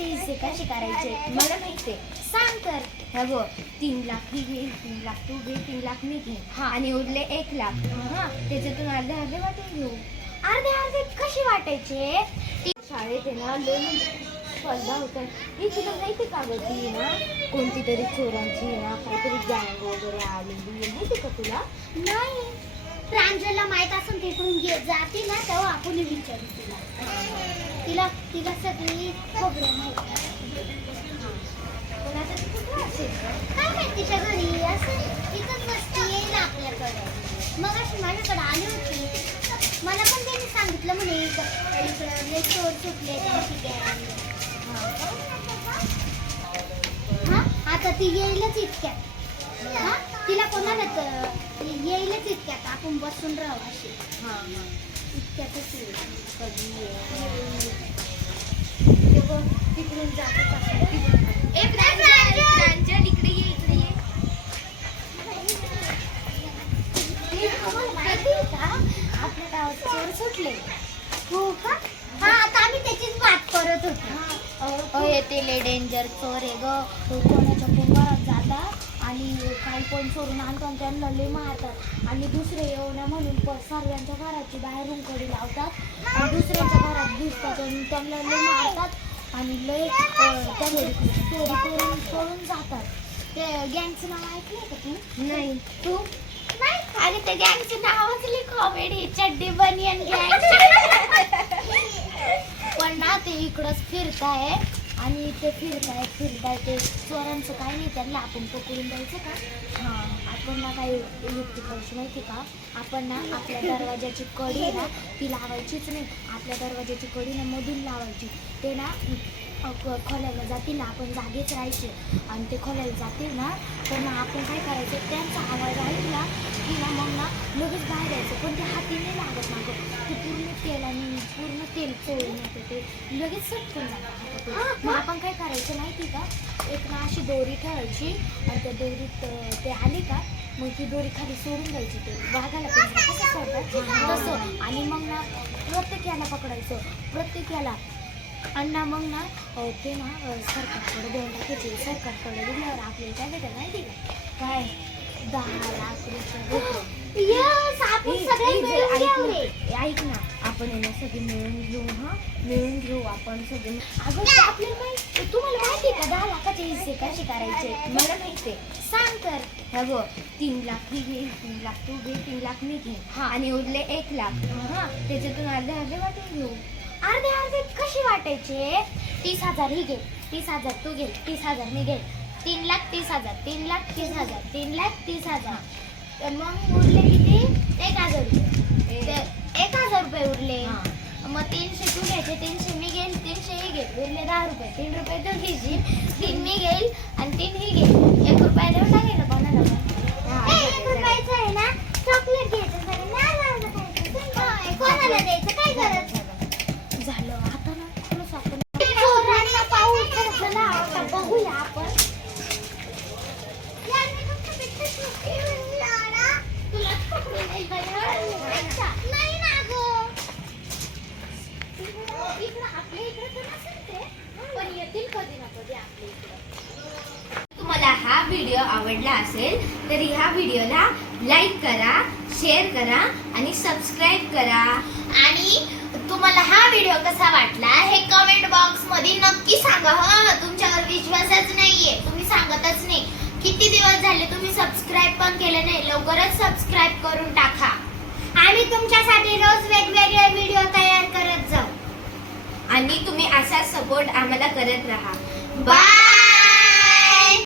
लाखाचे हिस्से कसे करायचे? मला माहितीये. सांग तर. हा बघ तीन लाख ही घे तीन लाख तू घे तीन लाख मी घे. आणि उरले एक लाख. हा त्याच्यातून अर्धे अर्धे वाटून घेऊ. अर्धे अर्धे कसे वाटायचे? ती शाळेत आहे ना लय म्हणजे स्पर्धा होतात ही तुला माहिती का ती ना? कोणती तरी चोरांची ना काहीतरी गँग वगैरे आलेली. माहिती का तुला? नाही. प्रांजलला माहीत असून तिकडून घे जाते ना तेव्हा आपण विचारू तिला. तिला तिला सगळी खबरं माहीत ती काय माहीत तिच्या घरी? असं इथंच वस्ती येईल आपल्याकडे. मग अशी माझ्याकडे आली होती. मला पण त्यांनी सांगितलं म्हणे इकडं चोर सुटले त्यांची गँग हां? आता ती येईलच इतक्या हा? तिला कोणाला तर येईलच इतक्यात. आपण बसून राहू अशी. हां हां. इतक्यातच येईल. कधी तिकडून जातच असेल, तिकडून. ए प्रांजल प्रांजल इकडे ये इकडे ये. हे आपल्या गावात चोर सुटले. हो का? हा आता आम्ही त्याचीच बात करत होतो. अरे ते लय डेंजर चोर आहे ग. कोणाच्या आणि काही पण चोरून आणतो आणि त्यांना लय मारतात. आणि दुसरे येऊ नये म्हणून सर्वांच्या घराची बाहेरून कडी लावतात. आणि दुसऱ्यांच्या घरात घुसतात आणि त्यांना लय मारतात. आणि लय चोरी करून पळून जातात. ते गँगचं नाव ऐकलंय का तू? नाही. तू? नाही अरे त्या गँगचं नावच लय कॉमेडी चड्डी बनियन गँग पण ना ते इकडंच फिरताय. आणि ते फिरताय फिरताय ते चोरांचं काय नाही त्यांना आपण पकडून द्यायचं का? हां आपण ना काही युक्ती करायची माहिती का? आपण ना आपल्या दरवाजाची कडी ना ती लावायचीच नाही. आपल्या दरवाजाची कडी ना मधून लावायची. ते ना खोलायला जातील ना आपण जागेच राहायचे. आणि ते खोलायला जातील ना तर मग आपण काय करायचं त्यांचा आवाज ऐकला की ना मग ना लगेच बाहेर यायचं. पण ते हाती नाही लागत ना. ते पूर्ण तेल आणि पूर्ण तेल चोळून येतं ते. लगेच सटकून जातं हातातून. मग आपण काय करायचं माहिती का? एक ना अशी दोरी ठेवायची आणि त्या दोरीत ते आली का मग ती दोरी खाली सोडून द्यायची ते. वाघाला पिंजरा कसं सोडतात. तसं. आणि मग ना प्रत्येकाला पकडायचं. प्रत्येकाला आणि ना मग ना ते ना सरकारकडे देऊन टाकायचे सरकारकडे दिल्यावर आपल्याला काय भेटेल माहिती का? काय? दहा लाख रुपये ऐक ना, आपण आहे ना सगळे मिळून घेऊ हा? मिळून घेऊ आपण सगळे. अगं आपल्याला माहिती तुम्हाला माहिती आहे का दहा लाखाचे हिस्से कसे करायचे? मला माहिती आहे. सांग तर. हा बघ तीन लाख ही घे तीन लाख तू घे तीन लाख मी घे आणि उरले एक लाख. हा त्याच्यातून अर्धे अर्धे वाटून घेऊ. वाटायचे. तीस हजार ही घे तीस हजार तू घे तीस हजार मी घे तीन लाख तीस हजार तीन लाख तीस हजार तीन लाख तीस हजार. तर मग उरले किती? एक हजार रुपये. एक. हजार रुपये उरले. मग तीनशे तू घ्यायचे तीनशे मी घेईन तीनशे ही घे. उरले दहा रुपये. तीन रुपये तू घ्यायची. तीन मी घेईल आणि तीन ही घे. एक रुपया देऊन टाकेल ना कोणाला पण. ए, एक रुपयाचं आहे ना चॉकलेट घ्यायचं सगळं नारळाला खायचं. होय, कोणाला द्यायचं काय करायचं झालं आता ना खरंच आपण चोरांना पाहून ठरवलं ना आता बघूया आपण तुला पकडून नाही गं. अच्छा. नाही ना गं. इकडं- इकडं आपल्या इकडं तर नसेल ते. पण येतील कधी ना कधी आपल्या इकडं. तुम्हाला हा व्हिडिओ आवडला असेल तर ह्या व्हिडिओला लाईक करा शेअर करा आणि सबस्क्राईब करा. आणि तुम्हाला हा व्हिडिओ कसा वाटला हे कमेंट बॉक्समध्ये नक्की सांगा. हा तुमच्यावर विश्वासच नाहीये. तुम्ही सांगतच नाही. किती दिवस झाले तुम्ही सबस्क्राईब पण केले नाही लवकरच सबस्क्राईब करून टाका. आम्ही तुमच्यासाठी रोज वेगवेगळे व्हिडिओ तयार करत जाऊ. आणि तुम्ही असा सपोर्ट आम्हाला करत राहा. बाय